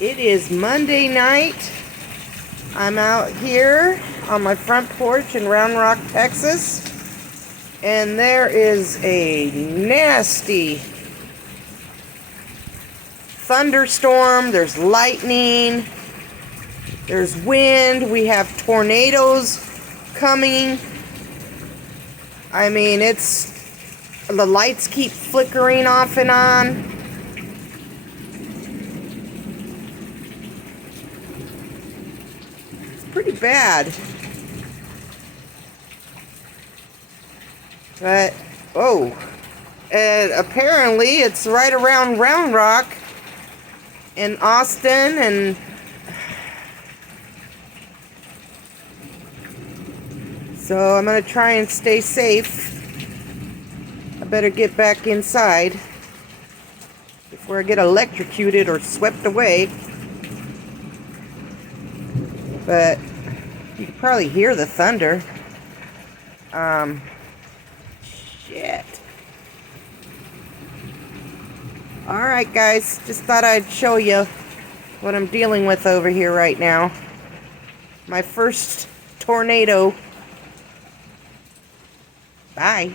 It is Monday night. I'm out here on my front porch in Round Rock, Texas. And there is a nasty thunderstorm. There's lightning. There's wind. We have tornadoes coming. I mean, the lights keep flickering off and on. It's pretty bad. But, and apparently it's right around Round Rock in Austin, and so I'm going to try and stay safe. I better get back inside before I get electrocuted or swept away. But you can probably hear the thunder. Shit. Alright guys, just thought I'd show you what I'm dealing with over here right now. My first tornado. Bye.